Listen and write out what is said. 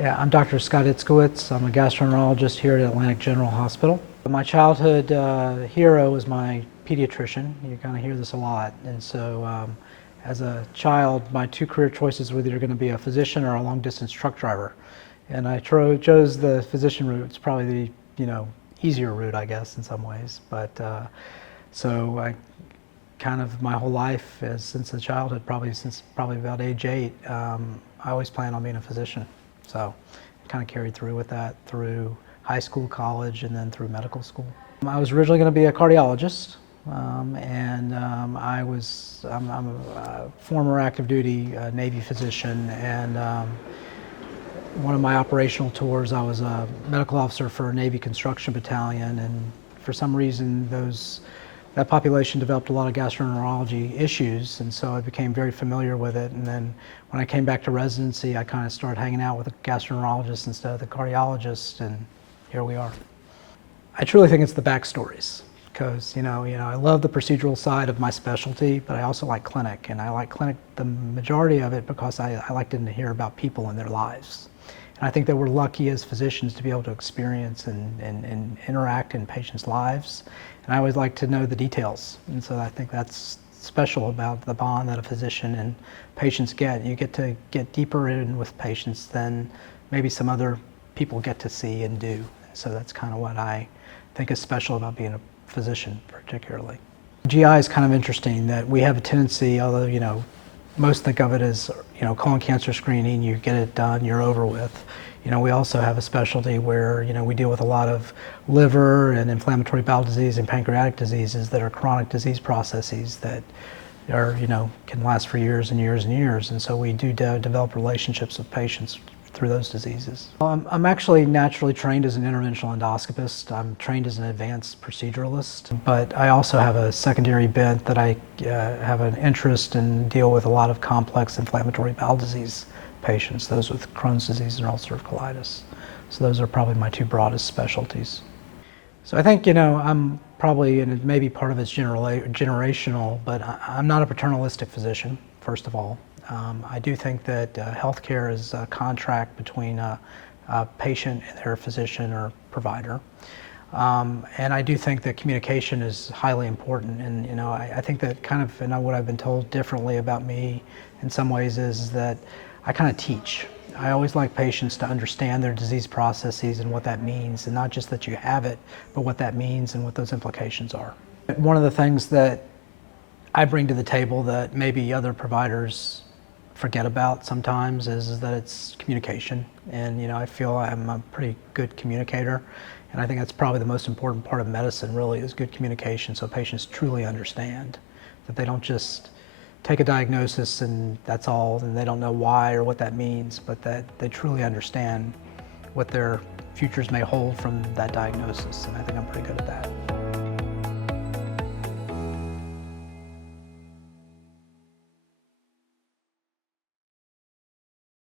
Yeah, I'm Dr. Scott Itzkowitz. I'm a gastroenterologist here at Atlantic General Hospital. My childhood hero was my pediatrician. You kind of hear this a lot. And so as a child, my two career choices were either going to be a physician or a long-distance truck driver. And I chose the physician route. It's probably the easier route, I guess, in some ways. But so I kind of my whole life, since the childhood, since about age 8, I always planned on being a physician. So kind of carried through with that through high school, college, and then through medical school. I was originally going to be a cardiologist, I'm a former active duty Navy physician, and one of my operational tours, I was a medical officer for a Navy construction battalion, and for some reason that population developed a lot of gastroenterology issues, and so I became very familiar with it. And then when I came back to residency, I kind of started hanging out with the gastroenterologist instead of the cardiologist, and here we are. I truly think it's the backstories, because I love the procedural side of my specialty, but I also like clinic, and I like clinic the majority of it because I like to hear about people and their lives. And I think that we're lucky as physicians to be able to experience and interact in patients' lives. And I always like to know the details. And so I think that's special about the bond that a physician and patients get. You get to get deeper in with patients than maybe some other people get to see and do. So that's kind of what I think is special about being a physician, particularly. GI is kind of interesting that we have a tendency, although most think of it as colon cancer screening, you get it done, you're over with. We also have a specialty where we deal with a lot of liver and inflammatory bowel disease and pancreatic diseases that are chronic disease processes that are can last for years and years and years, and so we do develop relationships with patients through those diseases. I'm actually naturally trained as an interventional endoscopist. I'm trained as an advanced proceduralist, but I also have a secondary bent that I have an interest and deal with a lot of complex inflammatory bowel disease patients, those with Crohn's disease and ulcerative colitis. So those are probably my two broadest specialties. So I think, I'm probably, and maybe part of it's generational, but I'm not a paternalistic physician, first of all. I do think that healthcare is a contract between a patient and their physician or provider. And I do think that communication is highly important. And I think that kind of, and what I've been told differently about me in some ways is that I kind of teach. I always like patients to understand their disease processes and what that means, and not just that you have it, but what that means and what those implications are. One of the things that I bring to the table that maybe other providers forget about sometimes is that it's communication. And I feel I'm a pretty good communicator, and I think that's probably the most important part of medicine, really, is good communication, so patients truly understand that they don't just take a diagnosis and that's all, and they don't know why or what that means, but that they truly understand what their futures may hold from that diagnosis, and I think I'm pretty good at that.